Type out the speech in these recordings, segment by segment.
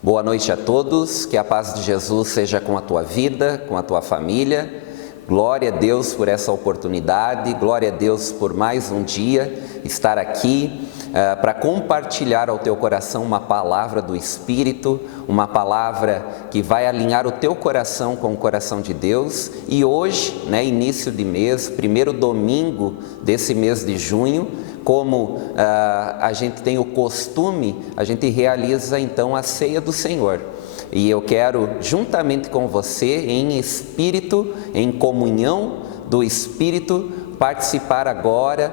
Boa noite a todos, que a paz de Jesus seja com a tua vida, com a tua família. Glória a Deus por essa oportunidade, glória a Deus por mais um dia estar aqui para compartilhar ao teu coração uma palavra do Espírito, uma palavra que vai alinhar o teu coração com o coração de Deus. E hoje, início de mês, primeiro domingo desse mês de junho, como a gente tem o costume, a gente realiza então a ceia do Senhor. E eu quero, juntamente com você, em espírito, em comunhão do Espírito, participar agora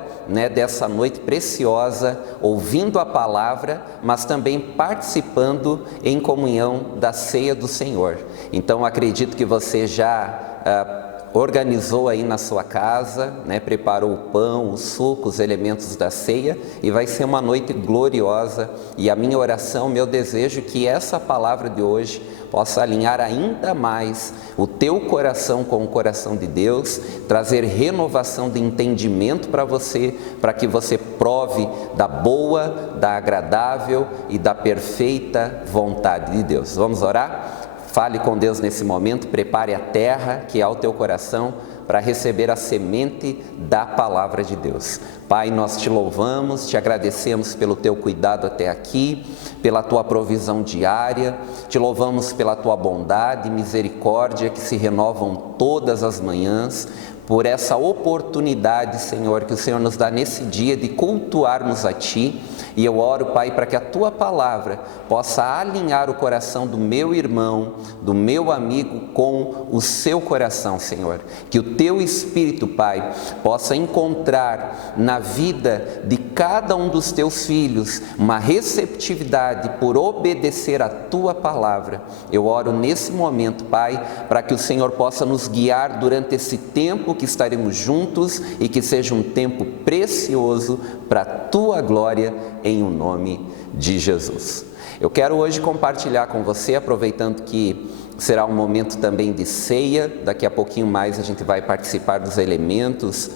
dessa noite preciosa, ouvindo a palavra, mas também participando em comunhão da ceia do Senhor. Então, acredito que você já organizou aí na sua casa, preparou o pão, o suco, os elementos da ceia, e vai ser uma noite gloriosa. E a minha oração, meu desejo é que essa palavra de hoje possa alinhar ainda mais o teu coração com o coração de Deus, trazer renovação de entendimento para você, para que você prove da boa, da agradável e da perfeita vontade de Deus. Vamos orar? Fale com Deus nesse momento, prepare a terra que é o teu coração para receber a semente da palavra de Deus. Pai, nós te louvamos, te agradecemos pelo teu cuidado até aqui, pela tua provisão diária, te louvamos pela tua bondade e misericórdia que se renovam todas as manhãs, por essa oportunidade, Senhor, que o Senhor nos dá nesse dia de cultuarmos a Ti. E eu oro, Pai, para que a Tua palavra possa alinhar o coração do meu irmão, do meu amigo com o seu coração, Senhor. Que o Teu Espírito, Pai, possa encontrar na vida de cada um dos Teus filhos uma receptividade por obedecer a Tua palavra. Eu oro nesse momento, Pai, para que o Senhor possa nos guiar durante esse tempo que estaremos juntos e que seja um tempo precioso para a Tua glória, em o nome de Jesus. Eu quero hoje compartilhar com você, aproveitando que será um momento também de ceia, daqui a pouquinho mais a gente vai participar dos elementos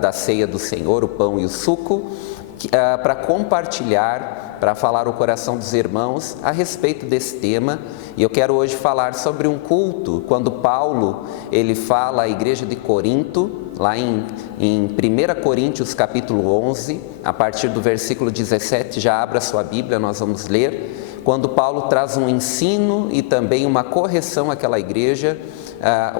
da ceia do Senhor, o pão e o suco, para compartilhar, para falar o coração dos irmãos a respeito desse tema. E eu quero hoje falar sobre um culto, quando Paulo ele fala à igreja de Corinto, lá em 1 Coríntios capítulo 11, a partir do versículo 17, já abra sua Bíblia, nós vamos ler, quando Paulo traz um ensino e também uma correção àquela igreja,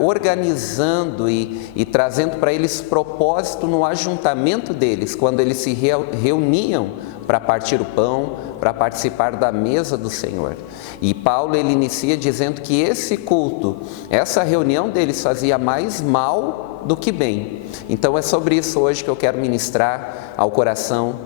organizando e trazendo para eles propósito no ajuntamento deles, quando eles se reuniam para partir o pão, para participar da mesa do Senhor. E Paulo ele inicia dizendo que esse culto, essa reunião deles fazia mais mal do que bem. Então é sobre isso hoje que eu quero ministrar ao coração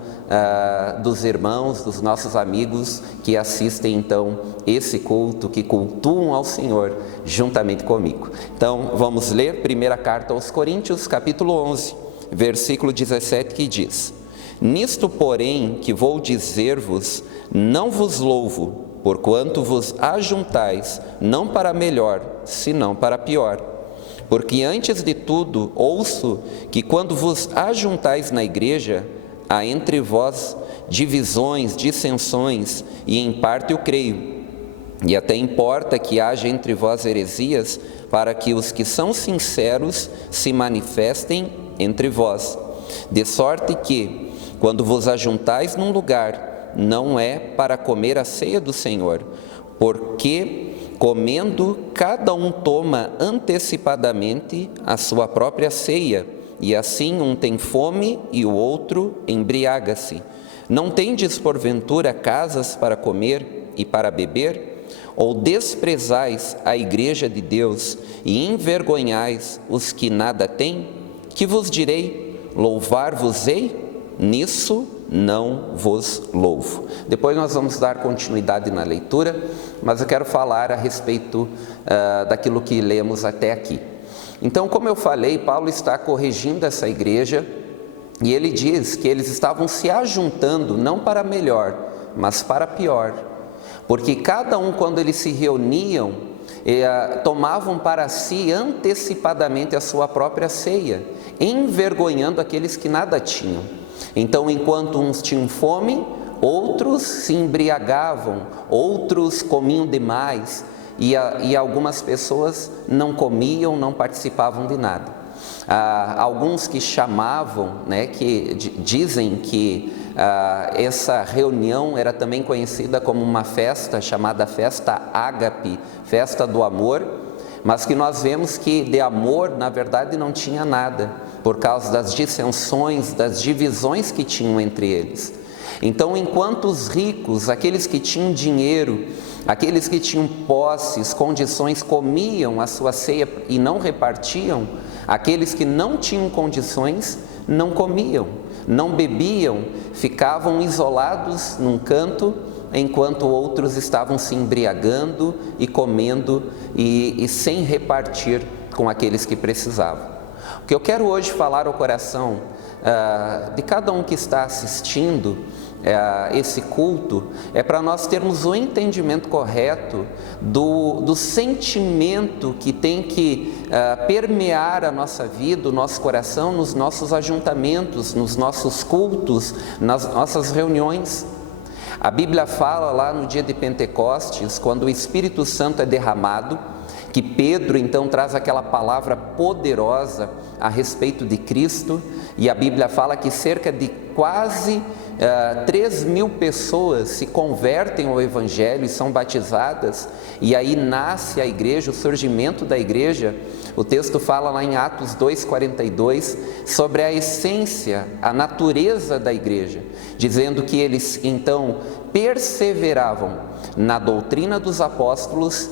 dos irmãos, dos nossos amigos que assistem então esse culto, que cultuam ao Senhor juntamente comigo. Então vamos ler primeira carta aos Coríntios, capítulo 11, versículo 17, que diz: Nisto, porém, que vou dizer-vos, não vos louvo, porquanto vos ajuntais, não para melhor, senão para pior. Porque antes de tudo ouço que quando vos ajuntais na igreja, há entre vós divisões, dissensões, e em parte eu creio. E até importa que haja entre vós heresias, para que os que são sinceros se manifestem entre vós. De sorte que, quando vos ajuntais num lugar, não é para comer a ceia do Senhor, porque comendo, cada um toma antecipadamente a sua própria ceia, e assim um tem fome e o outro embriaga-se. Não tendes porventura casas para comer e para beber? Ou desprezais a igreja de Deus e envergonhais os que nada têm? Que vos direi? Louvar-vos-ei? Nisso não vos louvo. Depois nós vamos dar continuidade na leitura, mas eu quero falar a respeito daquilo que lemos até aqui. Então, como eu falei, Paulo está corrigindo essa igreja e ele diz que eles estavam se ajuntando não para melhor, mas para pior. Porque cada um, quando eles se reuniam, tomavam para si antecipadamente a sua própria ceia, envergonhando aqueles que nada tinham. Então, enquanto uns tinham fome, outros se embriagavam, outros comiam demais e algumas pessoas não comiam, não participavam de nada. Alguns que chamavam, que dizem que essa reunião era também conhecida como uma festa chamada festa ágape, festa do amor, mas que nós vemos que de amor na verdade não tinha nada, por causa das dissensões, das divisões que tinham entre eles. Então, enquanto os ricos, aqueles que tinham dinheiro, aqueles que tinham posses, condições, comiam a sua ceia e não repartiam, aqueles que não tinham condições não comiam, não bebiam, ficavam isolados num canto, enquanto outros estavam se embriagando e comendo e sem repartir com aqueles que precisavam. O que eu quero hoje falar ao coração de cada um que está assistindo esse culto é para nós termos o entendimento correto do sentimento que tem que permear a nossa vida, o nosso coração, nos nossos ajuntamentos, nos nossos cultos, nas nossas reuniões. A Bíblia fala lá no dia de Pentecostes, quando o Espírito Santo é derramado, que Pedro então traz aquela palavra poderosa a respeito de Cristo, e a Bíblia fala que cerca de quase 3.000 pessoas se convertem ao Evangelho e são batizadas, e aí nasce a igreja, o surgimento da igreja. O texto fala lá em Atos 2,42 sobre a essência, a natureza da igreja, dizendo que eles então perseveravam na doutrina dos apóstolos,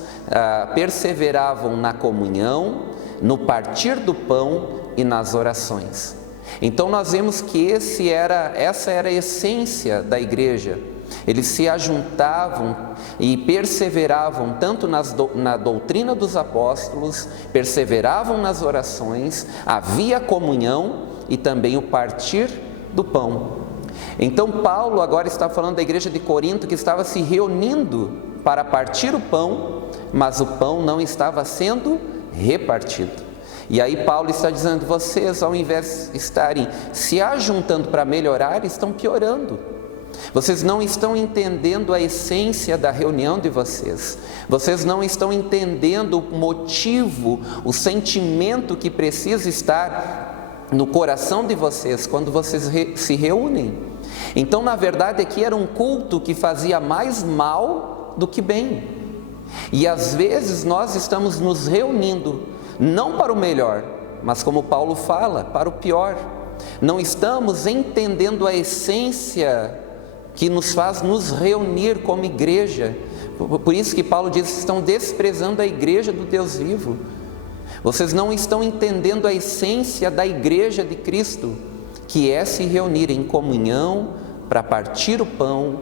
perseveravam na comunhão, no partir do pão e nas orações. Então nós vemos que essa era a essência da igreja. Eles se ajuntavam e perseveravam tanto na doutrina dos apóstolos, perseveravam nas orações, havia comunhão e também o partir do pão. Então Paulo agora está falando da igreja de Corinto, que estava se reunindo para partir o pão, mas o pão não estava sendo repartido. E aí Paulo está dizendo: vocês, ao invés de estarem se ajuntando para melhorar, estão piorando. Vocês não estão entendendo a essência da reunião de vocês. Vocês não estão entendendo o motivo, o sentimento que precisa estar no coração de vocês quando vocês se reúnem. Então, na verdade, aqui era um culto que fazia mais mal do que bem. E às vezes nós estamos nos reunindo não para o melhor, mas como Paulo fala, para o pior. Não estamos entendendo a essência que nos faz nos reunir como igreja. Por isso que Paulo diz que estão desprezando a igreja do Deus vivo. Vocês não estão entendendo a essência da igreja de Cristo, que é se reunir em comunhão, para partir o pão,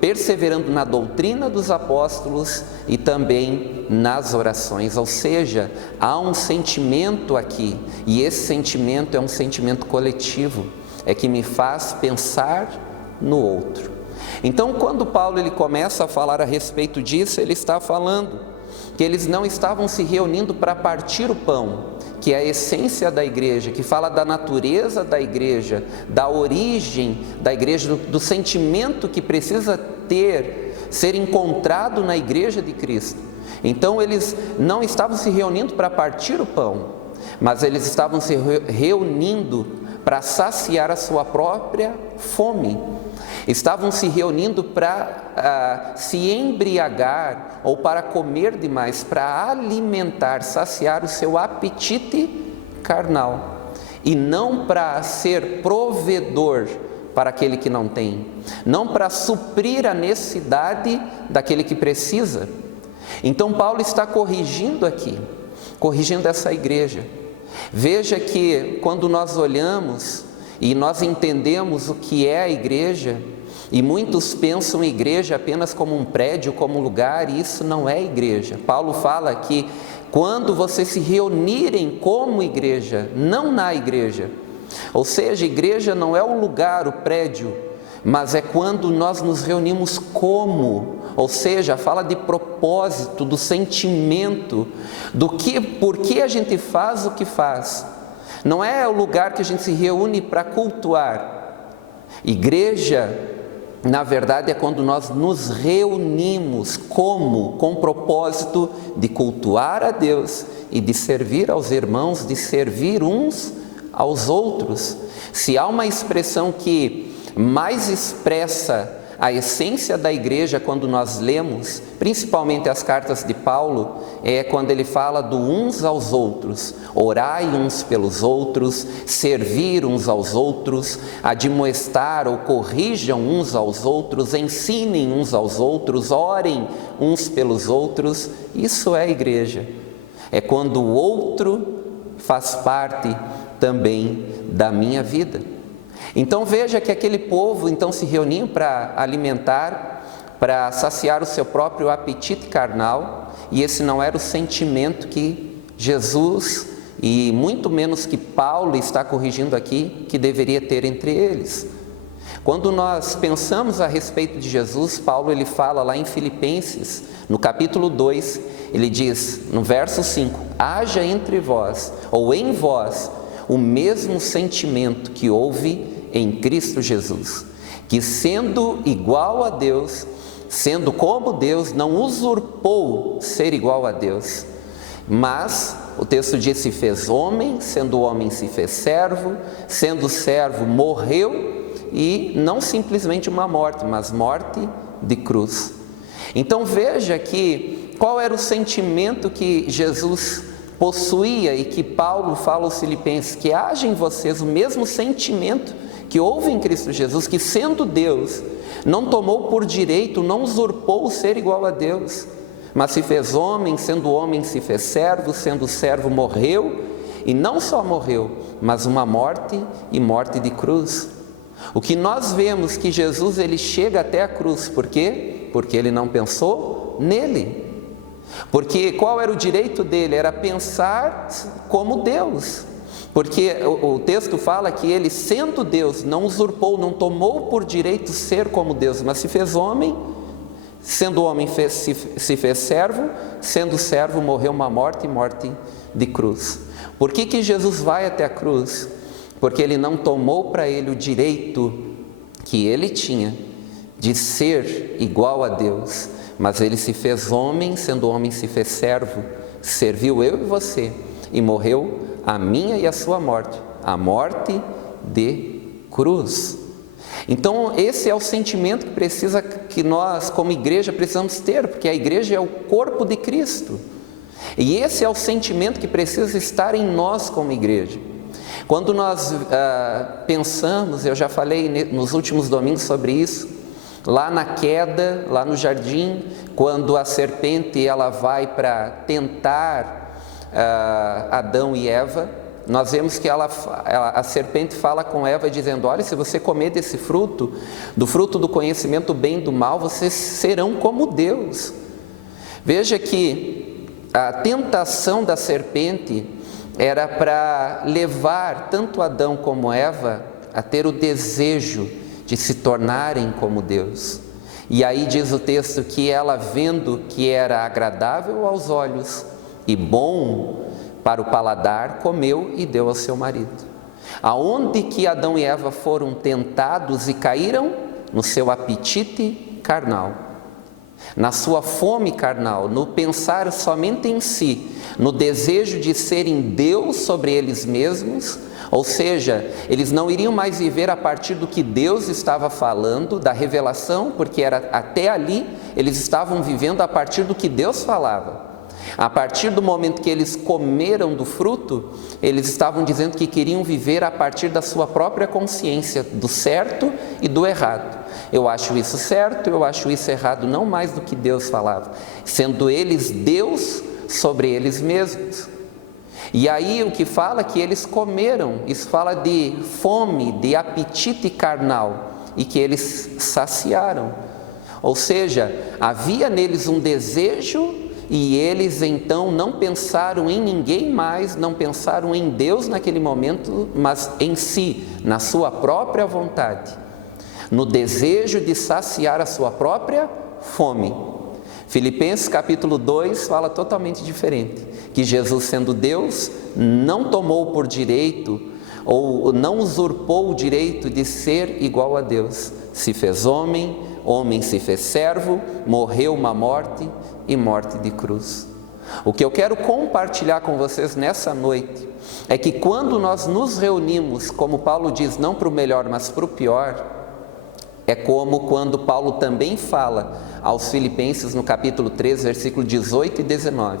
perseverando na doutrina dos apóstolos e também nas orações. Ou seja, há um sentimento aqui, e esse sentimento é um sentimento coletivo, é que me faz pensar no outro. Então, quando Paulo ele começa a falar a respeito disso, ele está falando que eles não estavam se reunindo para partir o pão, que é a essência da igreja, que fala da natureza da igreja, da origem da igreja, do sentimento que precisa ser encontrado na igreja de Cristo. Então eles não estavam se reunindo para partir o pão, mas eles estavam se reunindo para saciar a sua própria fome. Estavam se reunindo para se embriagar ou para comer demais, para alimentar, saciar o seu apetite carnal, e não para ser provedor para aquele que não tem, não para suprir a necessidade daquele que precisa. Então Paulo está corrigindo aqui, corrigindo essa igreja. Veja que quando nós olhamos e nós entendemos o que é a igreja, e muitos pensam igreja apenas como um prédio, como um lugar, e isso não é igreja. Paulo fala que quando vocês se reunirem como igreja, não na igreja, ou seja, igreja não é o lugar, o prédio, mas é quando nós nos reunimos como, ou seja, fala de propósito, do sentimento, por que a gente faz o que faz. Não é o lugar que a gente se reúne para cultuar. Igreja na verdade, é quando nós nos reunimos com o propósito de cultuar a Deus e de servir aos irmãos, de servir uns aos outros. Se há uma expressão que mais expressa a essência da igreja quando nós lemos, principalmente as cartas de Paulo, é quando ele fala do uns aos outros, orai uns pelos outros, servir uns aos outros, admoestar ou corrijam uns aos outros, ensinem uns aos outros, orem uns pelos outros. Isso é a igreja, é quando o outro faz parte também da minha vida. Então veja que aquele povo então se reuniu para alimentar, para saciar o seu próprio apetite carnal, e esse não era o sentimento que Jesus, e muito menos que Paulo está corrigindo aqui, que deveria ter entre eles. Quando nós pensamos a respeito de Jesus, Paulo ele fala lá em Filipenses, no capítulo 2, ele diz, no verso 5, haja entre vós, ou em vós, o mesmo sentimento que houve em Cristo Jesus, que sendo igual a Deus, sendo como Deus, não usurpou ser igual a Deus, mas o texto diz, se fez homem, sendo homem se fez servo, sendo servo morreu, e não simplesmente uma morte, mas morte de cruz. Então veja que qual era o sentimento que Jesus possuía e que Paulo fala aos Filipenses, que haja em vocês o mesmo sentimento que houve em Cristo Jesus, que sendo Deus, não tomou por direito, não usurpou o ser igual a Deus, mas se fez homem, sendo homem se fez servo, sendo servo morreu, e não só morreu, mas uma morte e morte de cruz. O que nós vemos que Jesus ele chega até a cruz, por quê? Porque ele não pensou nele. Porque qual era o direito dele? Era pensar como Deus. Porque o texto fala que ele, sendo Deus, não usurpou, não tomou por direito ser como Deus, mas se fez homem, sendo homem se fez servo, sendo servo morreu uma morte e morte de cruz. Por que Jesus vai até a cruz? Porque ele não tomou para ele o direito que ele tinha de ser igual a Deus, mas ele se fez homem, sendo homem se fez servo, serviu eu e você e morreu a minha e a sua morte, a morte de cruz. Então esse é o sentimento que nós como igreja precisamos ter, porque a igreja é o corpo de Cristo, e esse é o sentimento que precisa estar em nós como igreja. Quando nós pensamos, eu já falei nos últimos domingos sobre isso, lá na queda, lá no jardim, quando a serpente ela vai para tentar Adão e Eva, nós vemos que a serpente fala com Eva dizendo, olha, se você comer desse fruto, do fruto do conhecimento do bem e do mal, vocês serão como Deus. Veja que a tentação da serpente era para levar tanto Adão como Eva a ter o desejo de se tornarem como Deus. E aí diz o texto que ela, vendo que era agradável aos olhos e bom para o paladar, comeu e deu ao seu marido. Aonde que Adão e Eva foram tentados e caíram? No seu apetite carnal, na sua fome carnal, no pensar somente em si, no desejo de serem Deus sobre eles mesmos, ou seja, eles não iriam mais viver a partir do que Deus estava falando, da revelação, porque era até ali, eles estavam vivendo a partir do que Deus falava. A partir do momento que eles comeram do fruto, eles estavam dizendo que queriam viver a partir da sua própria consciência, do certo e do errado. Eu acho isso certo, eu acho isso errado, não mais do que Deus falava, sendo eles Deus sobre eles mesmos. E aí o que fala que eles comeram, isso fala de fome, de apetite carnal, e que eles saciaram. Ou seja, havia neles um desejo, e eles então não pensaram em ninguém mais, não pensaram em Deus naquele momento, mas em si, na sua própria vontade, no desejo de saciar a sua própria fome. Filipenses capítulo 2 fala totalmente diferente, que Jesus, sendo Deus, não tomou por direito ou não usurpou o direito de ser igual a Deus, se fez homem, homem se fez servo, morreu uma morte e morte de cruz. O que eu quero compartilhar com vocês nessa noite é que quando nós nos reunimos, como Paulo diz, não para o melhor, mas para o pior, é como quando Paulo também fala aos Filipenses no capítulo 3, versículo 18 e 19,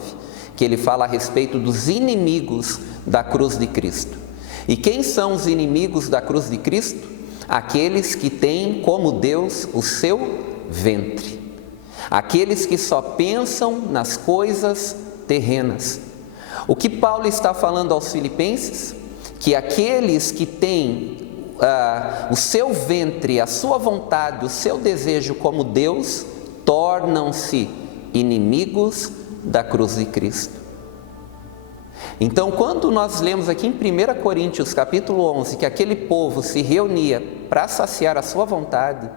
que ele fala a respeito dos inimigos da cruz de Cristo. E quem são os inimigos da cruz de Cristo? Aqueles que têm como Deus o seu ventre. Aqueles que só pensam nas coisas terrenas. O que Paulo está falando aos Filipenses? Que aqueles que têm o seu ventre, a sua vontade, o seu desejo como Deus, tornam-se inimigos da cruz de Cristo. Então, quando nós lemos aqui em 1 Coríntios capítulo 11, que aquele povo se reunia para saciar a sua vontade,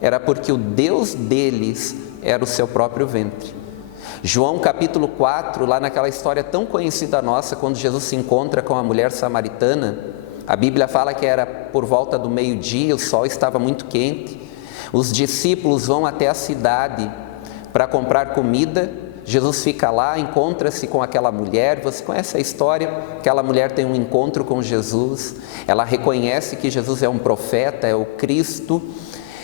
era porque o Deus deles era o seu próprio ventre. João capítulo 4, lá naquela história tão conhecida nossa, quando Jesus se encontra com a mulher samaritana, a Bíblia fala que era por volta do meio-dia, o sol estava muito quente, os discípulos vão até a cidade para comprar comida. Jesus fica lá, encontra-se com aquela mulher, você conhece a história? Aquela mulher tem um encontro com Jesus, ela reconhece que Jesus é um profeta, é o Cristo,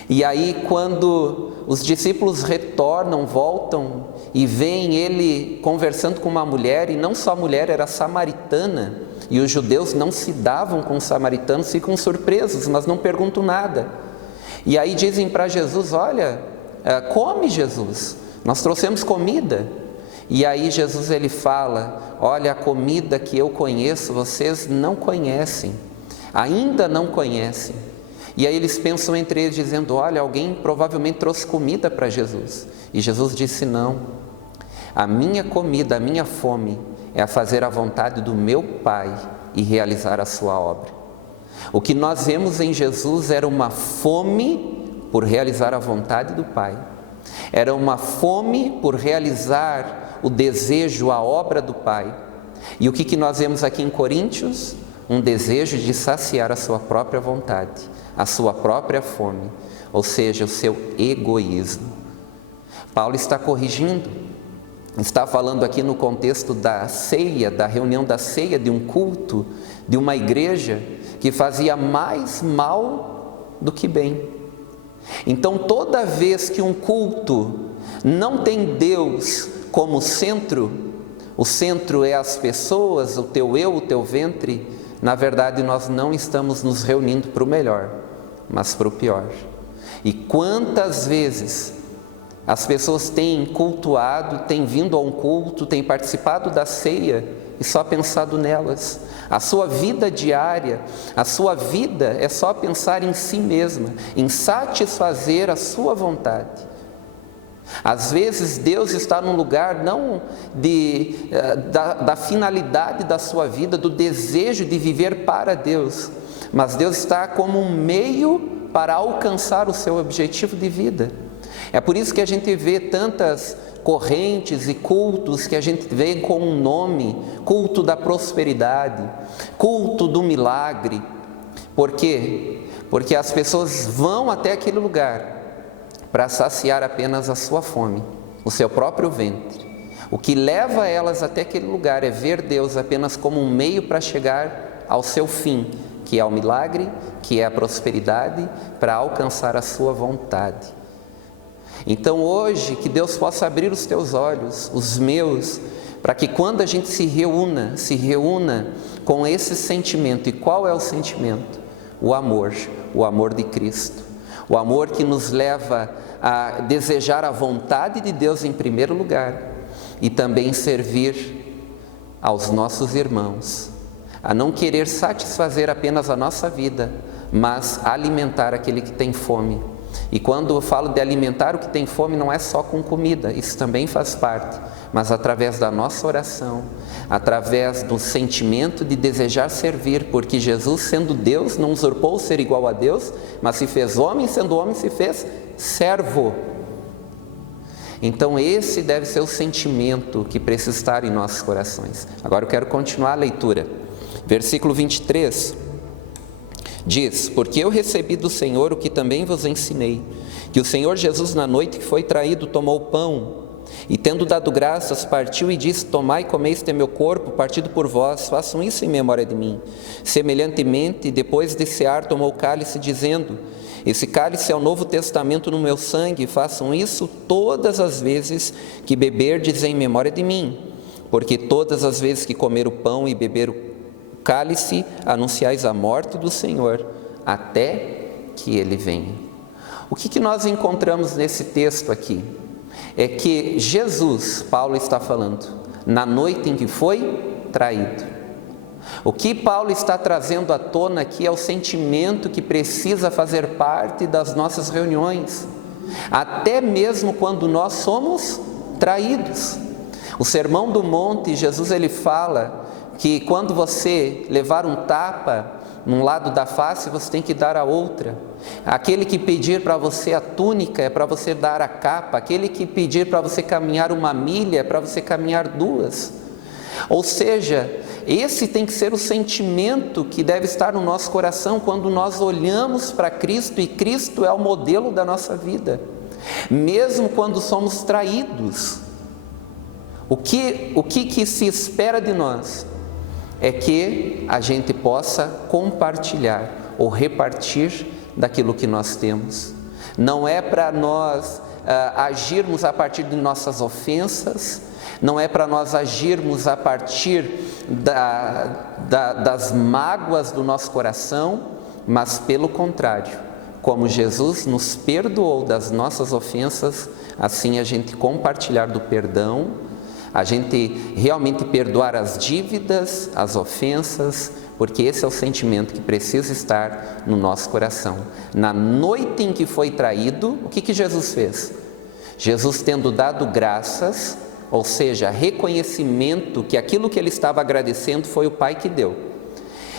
e aí quando os discípulos retornam, voltam e veem ele conversando com uma mulher, e não só a mulher, era samaritana, e os judeus não se davam com os samaritanos, ficam surpresos, mas não perguntam nada. E aí dizem para Jesus, olha, come Jesus, nós trouxemos comida. E aí Jesus ele fala, olha, a comida que eu conheço, vocês não conhecem, ainda não conhecem. E aí eles pensam entre eles dizendo, olha, alguém provavelmente trouxe comida para Jesus. E Jesus disse, não, a minha comida, a minha fome é a fazer a vontade do meu Pai e realizar a sua obra. O que nós vemos em Jesus era uma fome por realizar a vontade do Pai. Era uma fome por realizar o desejo, a obra do Pai. E o que nós vemos aqui em Coríntios? Um desejo de saciar a sua própria vontade, a sua própria fome, ou seja, o seu egoísmo. Paulo está corrigindo, está falando aqui no contexto da ceia, da reunião da ceia, de um culto, de uma igreja que fazia mais mal do que bem. Então, toda vez que um culto não tem Deus como centro, o centro é as pessoas, o teu eu, o teu ventre, na verdade nós não estamos nos reunindo para o melhor, mas para o pior. E quantas vezes as pessoas têm cultuado, têm vindo a um culto, têm participado da ceia e só pensado nelas. A sua vida diária, a sua vida é só pensar em si mesma, em satisfazer a sua vontade. Às vezes Deus está num lugar não da finalidade da sua vida, do desejo de viver para Deus, mas Deus está como um meio para alcançar o seu objetivo de vida. É por isso que a gente vê tantas correntes e cultos que a gente vê com um nome, culto da prosperidade, culto do milagre. Por quê? Porque as pessoas vão até aquele lugar para saciar apenas a sua fome, o seu próprio ventre. O que leva elas até aquele lugar é ver Deus apenas como um meio para chegar ao seu fim, que é o milagre, que é a prosperidade, para alcançar a sua vontade. Então hoje, que Deus possa abrir os teus olhos, os meus, para que quando a gente se reúna com esse sentimento. E qual é o sentimento? O amor de Cristo. O amor que nos leva a desejar a vontade de Deus em primeiro lugar e também servir aos nossos irmãos, a não querer satisfazer apenas a nossa vida, mas alimentar aquele que tem fome. E quando eu falo de alimentar o que tem fome, não é só com comida, isso também faz parte, mas através da nossa oração, através do sentimento de desejar servir, porque Jesus, sendo Deus, não usurpou o ser igual a Deus, mas se fez homem, sendo homem, se fez servo. Então esse deve ser o sentimento que precisa estar em nossos corações. Agora eu quero continuar a leitura. Versículo 23. Diz: porque eu recebi do Senhor o que também vos ensinei, que o Senhor Jesus, na noite que foi traído, tomou o pão, e tendo dado graças, partiu e disse: tomai e comei, este é meu corpo, partido por vós, façam isso em memória de mim. Semelhantemente, depois de cear, tomou o cálice, dizendo: esse cálice é o novo testamento no meu sangue, façam isso todas as vezes que beberdes em memória de mim. Porque todas as vezes que comer o pão e beber o cálice, anunciais a morte do Senhor, até que Ele venha. O que nós encontramos nesse texto aqui? É que Jesus, Paulo está falando, na noite em que foi traído. O que Paulo está trazendo à tona aqui é o sentimento que precisa fazer parte das nossas reuniões, até mesmo quando nós somos traídos. O Sermão do Monte, Jesus ele fala que quando você levar um tapa num lado da face, você tem que dar a outra. Aquele que pedir para você a túnica é para você dar a capa. Aquele que pedir para você caminhar 1 milha é para você caminhar 2. Ou seja, esse tem que ser o sentimento que deve estar no nosso coração quando nós olhamos para Cristo, e Cristo é o modelo da nossa vida, mesmo quando somos traídos. O que se espera de nós é que a gente possa compartilhar ou repartir daquilo que nós temos. Não é para nós agirmos a partir de nossas ofensas, não é para nós agirmos a partir das mágoas do nosso coração, mas pelo contrário, como Jesus nos perdoou das nossas ofensas, assim a gente compartilhar do perdão, a gente realmente perdoar as dívidas, as ofensas, porque esse é o sentimento que precisa estar no nosso coração. Na noite em que foi traído, o que Jesus fez? Jesus, tendo dado graças, ou seja, reconhecimento que aquilo que ele estava agradecendo foi o Pai que deu.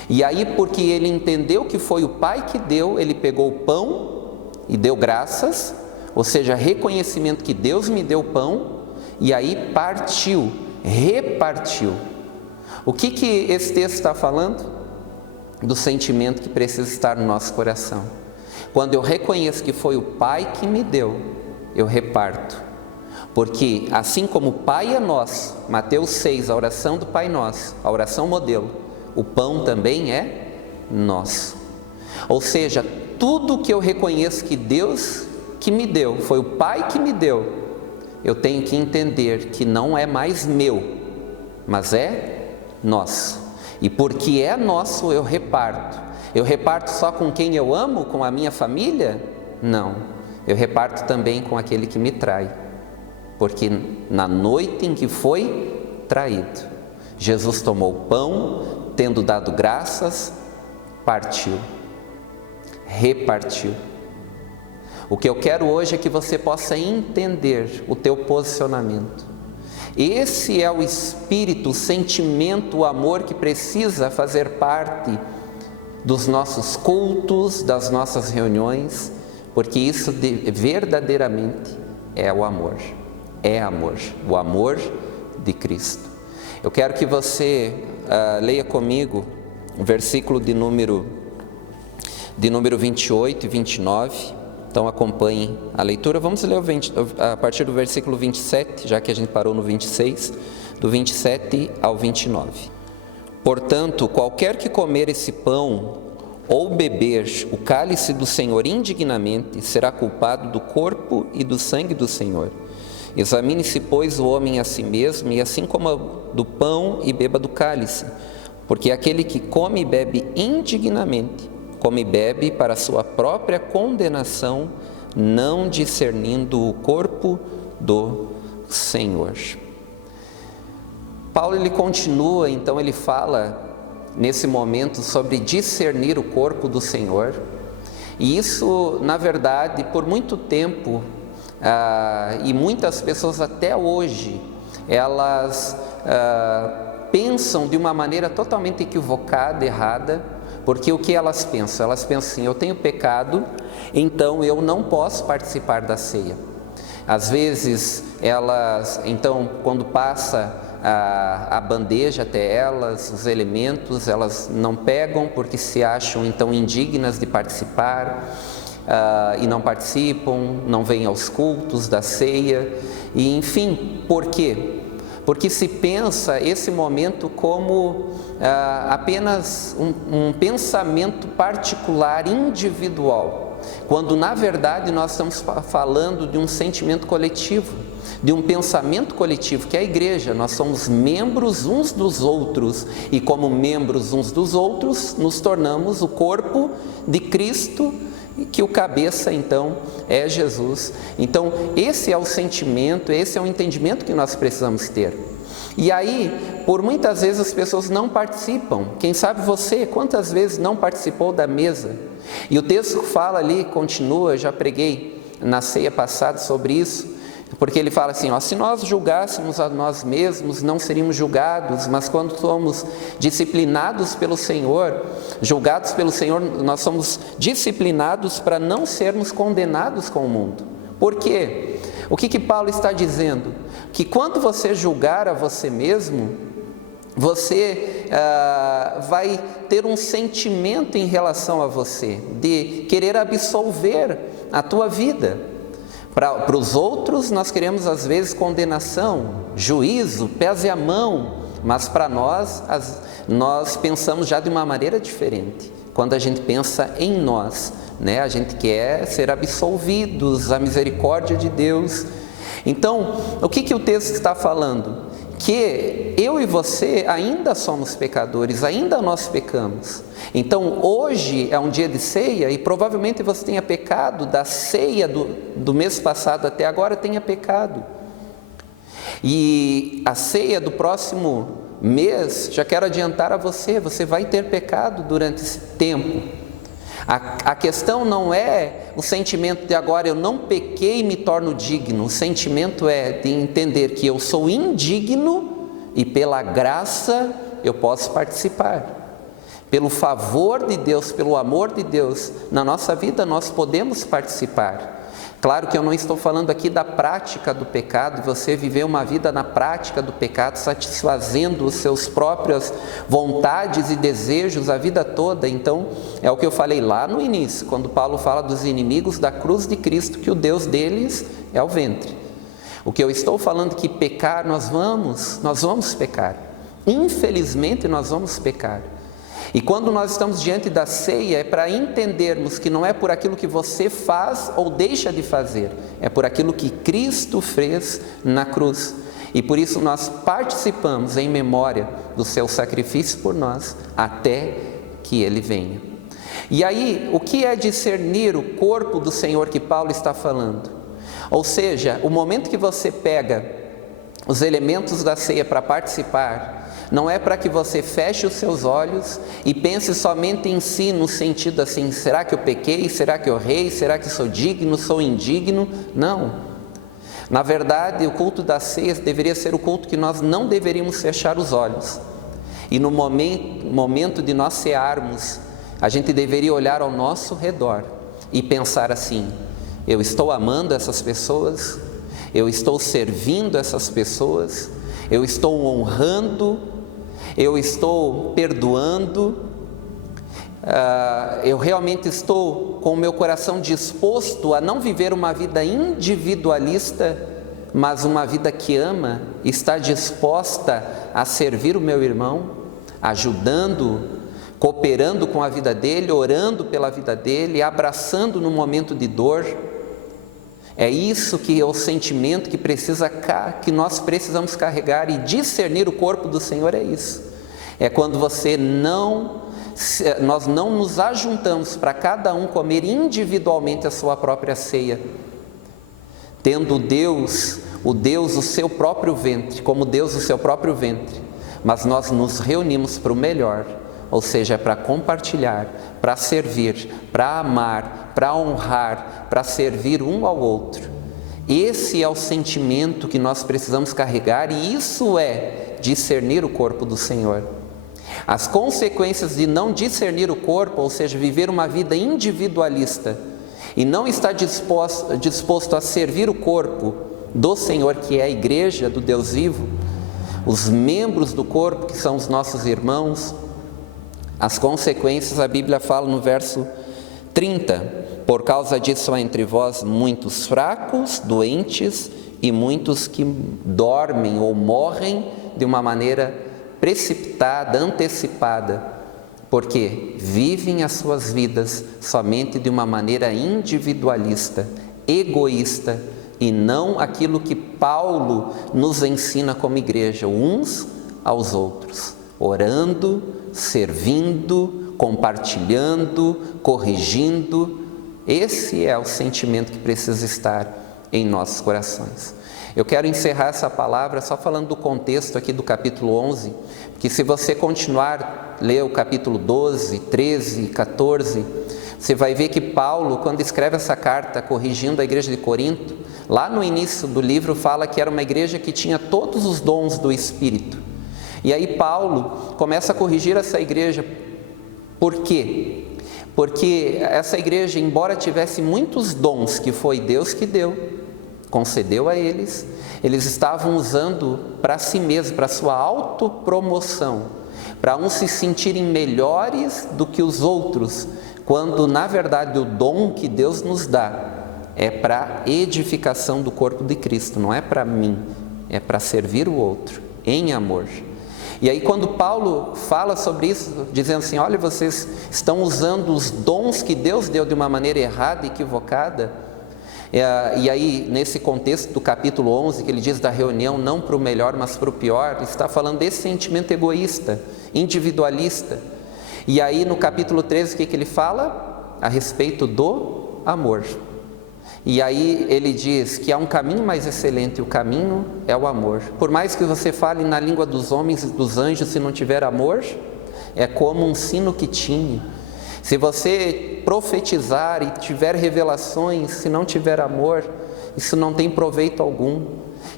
E aí, porque ele entendeu que foi o Pai que deu, ele pegou o pão e deu graças, ou seja, reconhecimento que Deus me deu o pão, e aí partiu, repartiu. O que esse texto está falando? Do sentimento que precisa estar no nosso coração. Quando eu reconheço que foi o Pai que me deu, eu reparto. Porque assim como o Pai é nosso, Mateus 6, a oração do Pai Nosso, a oração modelo, o pão também é nosso. Ou seja, tudo que eu reconheço que Deus que me deu, foi o Pai que me deu, eu tenho que entender que não é mais meu, mas é nosso. E porque é nosso, eu reparto. Eu reparto só com quem eu amo, com a minha família? Não. Eu reparto também com aquele que me trai. Porque na noite em que foi traído, Jesus tomou o pão, tendo dado graças, partiu, repartiu. O que eu quero hoje é que você possa entender o teu posicionamento. Esse é o espírito, o sentimento, o amor que precisa fazer parte dos nossos cultos, das nossas reuniões, porque isso verdadeiramente é o amor. É amor, o amor de Cristo. Eu quero que você leia comigo o versículo de número 28 e 29. Então acompanhem a leitura. Vamos ler a partir do versículo 27, já que a gente parou no 26, do 27 ao 29. Portanto, qualquer que comer esse pão ou beber o cálice do Senhor indignamente, será culpado do corpo e do sangue do Senhor. Examine-se, pois, o homem a si mesmo, e assim coma do pão e beba do cálice, porque aquele que come e bebe indignamente, come e bebe para a sua própria condenação, não discernindo o corpo do Senhor. Paulo ele continua, então ele fala nesse momento sobre discernir o corpo do Senhor, e isso, na verdade, por muito tempo, e muitas pessoas até hoje, elas pensam de uma maneira totalmente equivocada, errada, porque o que elas pensam? Elas pensam assim: eu tenho pecado, então eu não posso participar da ceia. Às vezes, elas, então, quando passa a bandeja até elas, os elementos, elas não pegam porque se acham então indignas de participar, e não participam, não vêm aos cultos da ceia, e enfim, por quê? Porque se pensa esse momento como apenas um pensamento particular, individual, quando na verdade nós estamos falando de um sentimento coletivo, de um pensamento coletivo, que é a igreja. Nós somos membros uns dos outros, e como membros uns dos outros, nos tornamos o corpo de Cristo, que o cabeça então é Jesus. Então esse é o sentimento, esse é o entendimento que nós precisamos ter. E aí, por muitas vezes as pessoas não participam. Quem sabe você, quantas vezes não participou da mesa? E o texto fala ali, continua, eu já preguei na ceia passada sobre isso, porque ele fala assim, se nós julgássemos a nós mesmos, não seríamos julgados, mas quando somos disciplinados pelo Senhor, julgados pelo Senhor, nós somos disciplinados para não sermos condenados com o mundo. Por quê? O que Paulo está dizendo? Que quando você julgar a você mesmo, você vai ter um sentimento em relação a você, de querer absolver a tua vida. Para os outros nós queremos às vezes condenação, juízo, pese a mão, mas para nós, nós pensamos já de uma maneira diferente. Quando a gente pensa em nós, a gente quer ser absolvidos, a misericórdia de Deus. Então, o que o texto está falando? Que eu e você ainda somos pecadores, ainda nós pecamos. Então hoje é um dia de ceia e provavelmente você tenha pecado, da ceia do mês passado até agora tenha pecado. E a ceia do próximo mês, já quero adiantar a você, você vai ter pecado durante esse tempo. A questão não é o sentimento de agora eu não pequei e me torno digno. O sentimento é de entender que eu sou indigno e pela graça eu posso participar. Pelo favor de Deus, pelo amor de Deus na nossa vida, nós podemos participar. Claro que eu não estou falando aqui da prática do pecado, você viver uma vida na prática do pecado, satisfazendo os seus próprias vontades e desejos a vida toda. Então, é o que eu falei lá no início, quando Paulo fala dos inimigos da cruz de Cristo, que o Deus deles é o ventre. O que eu estou falando que pecar, nós vamos pecar. Infelizmente, nós vamos pecar. E quando nós estamos diante da ceia, é para entendermos que não é por aquilo que você faz ou deixa de fazer, é por aquilo que Cristo fez na cruz. E por isso nós participamos em memória do seu sacrifício por nós, até que Ele venha. E aí, o que é discernir o corpo do Senhor que Paulo está falando? Ou seja, o momento que você pega os elementos da ceia para participar, não é para que você feche os seus olhos e pense somente em si, no sentido assim, será que eu pequei? Será que eu errei? Será que sou digno? Sou indigno? Não. Na verdade, o culto da ceia deveria ser o culto que nós não deveríamos fechar os olhos. E no momento de nós cearmos, a gente deveria olhar ao nosso redor e pensar assim, eu estou amando essas pessoas, eu estou servindo essas pessoas, eu estou honrando, eu estou perdoando, eu realmente estou com o meu coração disposto a não viver uma vida individualista, mas uma vida que ama, está disposta a servir o meu irmão, ajudando, cooperando com a vida dele, orando pela vida dele, abraçando no momento de dor. É isso que é o sentimento que nós precisamos carregar, e discernir o corpo do Senhor é isso. É quando nós não nos ajuntamos para cada um comer individualmente a sua própria ceia, tendo o seu próprio ventre, como Deus o seu próprio ventre, mas nós nos reunimos para o melhor, ou seja, para compartilhar, para servir, para amar, para honrar, para servir um ao outro. Esse é o sentimento que nós precisamos carregar, e isso é discernir o corpo do Senhor. As consequências de não discernir o corpo, ou seja, viver uma vida individualista e não estar disposto a servir o corpo do Senhor, que é a igreja do Deus vivo, os membros do corpo, que são os nossos irmãos. As consequências, a Bíblia fala no verso 30, por causa disso há entre vós muitos fracos, doentes e muitos que dormem ou morrem de uma maneira precipitada, antecipada, porque vivem as suas vidas somente de uma maneira individualista, egoísta, e não aquilo que Paulo nos ensina como igreja, uns aos outros, orando, servindo, compartilhando, corrigindo. Esse é o sentimento que precisa estar em nossos corações. Eu quero encerrar essa palavra só falando do contexto aqui do capítulo 11, porque se você continuar, ler o capítulo 12, 13, 14, você vai ver que Paulo, quando escreve essa carta corrigindo a igreja de Corinto, lá no início do livro fala que era uma igreja que tinha todos os dons do Espírito. E aí Paulo começa a corrigir essa igreja. Por quê? Porque essa igreja, embora tivesse muitos dons que foi Deus que deu, concedeu a eles, eles estavam usando para si mesmos, para sua autopromoção, para uns se sentirem melhores do que os outros, quando na verdade o dom que Deus nos dá é para edificação do corpo de Cristo, não é para mim, é para servir o outro, em amor. E aí quando Paulo fala sobre isso, dizendo assim, olha, vocês estão usando os dons que Deus deu de uma maneira errada, equivocada, e aí nesse contexto do capítulo 11, que ele diz da reunião não para o melhor, mas para o pior, ele está falando desse sentimento egoísta, individualista. E aí no capítulo 13, o que ele fala? A respeito do amor. E aí ele diz que há um caminho mais excelente, e o caminho é o amor. Por mais que você fale na língua dos homens e dos anjos, se não tiver amor, é como um sino que tine. Se você profetizar e tiver revelações, se não tiver amor, isso não tem proveito algum.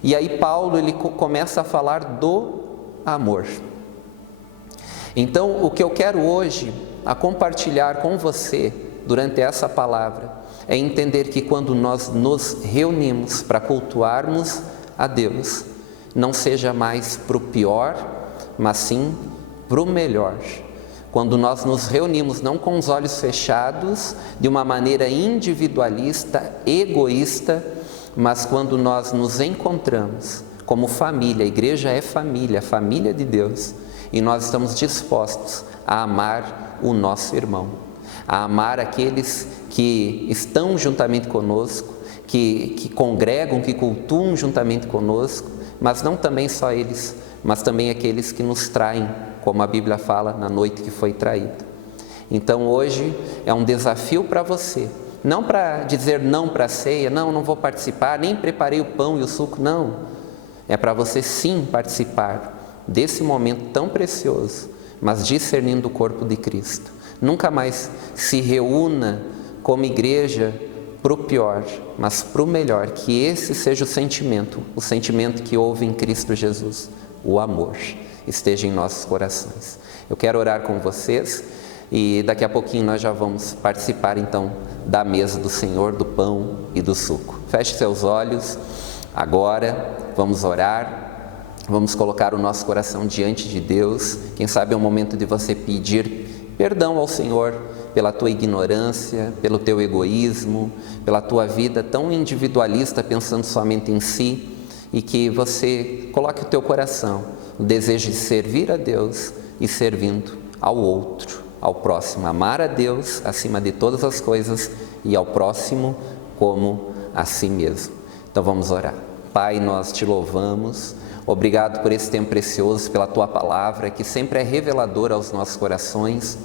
E aí Paulo ele começa a falar do amor. Então o que eu quero hoje a compartilhar com você durante essa palavra é entender que quando nós nos reunimos para cultuarmos a Deus, não seja mais para o pior, mas sim para o melhor. Quando nós nos reunimos não com os olhos fechados, de uma maneira individualista, egoísta, mas quando nós nos encontramos como família, a igreja é família, a família de Deus, e nós estamos dispostos a amar o nosso irmão, a amar aqueles que estão juntamente conosco, que congregam, que cultuam juntamente conosco, mas não também só eles, mas também aqueles que nos traem, como a Bíblia fala, na noite que foi traído. Então hoje é um desafio para você, não para dizer não para a ceia, não vou participar, nem preparei o pão e o suco, não. É para você sim participar desse momento tão precioso, mas discernindo o corpo de Cristo. Nunca mais se reúna como igreja para o pior, mas para o melhor, que esse seja o sentimento que houve em Cristo Jesus, o amor, esteja em nossos corações. Eu quero orar com vocês e daqui a pouquinho nós já vamos participar então da mesa do Senhor, do pão e do suco. Feche seus olhos, agora vamos orar, vamos colocar o nosso coração diante de Deus. Quem sabe é o momento de você pedir perdão ao Senhor pela tua ignorância, pelo teu egoísmo, pela tua vida tão individualista, pensando somente em si, e que você coloque o teu coração, o desejo de servir a Deus e servindo ao outro, ao próximo, amar a Deus acima de todas as coisas e ao próximo como a si mesmo. Então vamos orar. Pai, nós te louvamos, obrigado por esse tempo precioso, pela tua palavra, que sempre é reveladora aos nossos corações.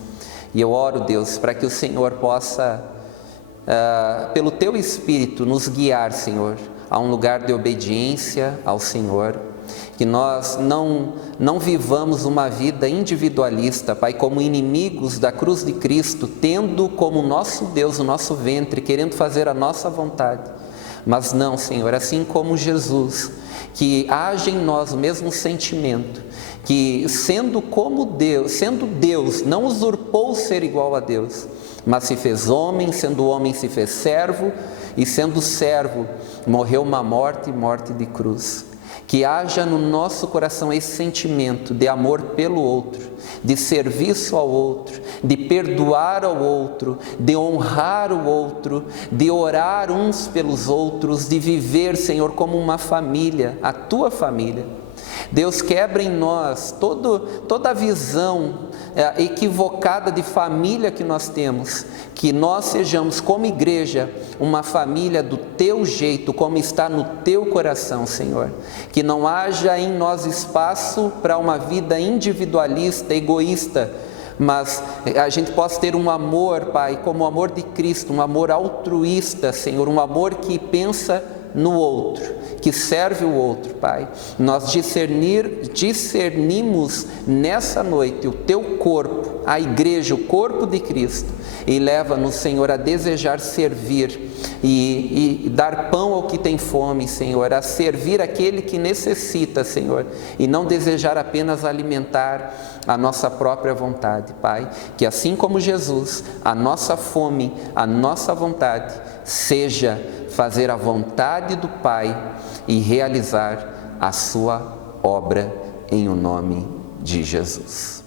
E eu oro, Deus, para que o Senhor possa, pelo Teu Espírito, nos guiar, Senhor, a um lugar de obediência ao Senhor. Que nós não vivamos uma vida individualista, Pai, como inimigos da cruz de Cristo, tendo como nosso Deus o nosso ventre, querendo fazer a nossa vontade. Mas não, Senhor, assim como Jesus, que age em nós o mesmo sentimento, que sendo Deus, não usurpou ser igual a Deus, mas se fez homem, sendo homem se fez servo, e sendo servo, morreu uma morte de cruz. que haja no nosso coração esse sentimento de amor pelo outro, de serviço ao outro, de perdoar ao outro, de honrar o outro, de orar uns pelos outros, de viver, Senhor, como uma família, a Tua família. Deus, quebra em nós toda a visão equivocada de família que nós temos, que nós sejamos como igreja uma família do Teu jeito, como está no Teu coração, Senhor. Que não haja em nós espaço para uma vida individualista, egoísta, mas a gente possa ter um amor, Pai, como o amor de Cristo, um amor altruísta, Senhor, um amor que pensa no outro, que serve o outro, Pai. Nós discernimos nessa noite o Teu corpo, a igreja, o corpo de Cristo, e leva-nos, Senhor, a desejar servir e dar pão ao que tem fome, Senhor, a servir aquele que necessita, Senhor, e não desejar apenas alimentar a nossa própria vontade, Pai. Que assim como Jesus, a nossa fome, a nossa vontade seja fazer a vontade do Pai e realizar a sua obra em o nome de Jesus.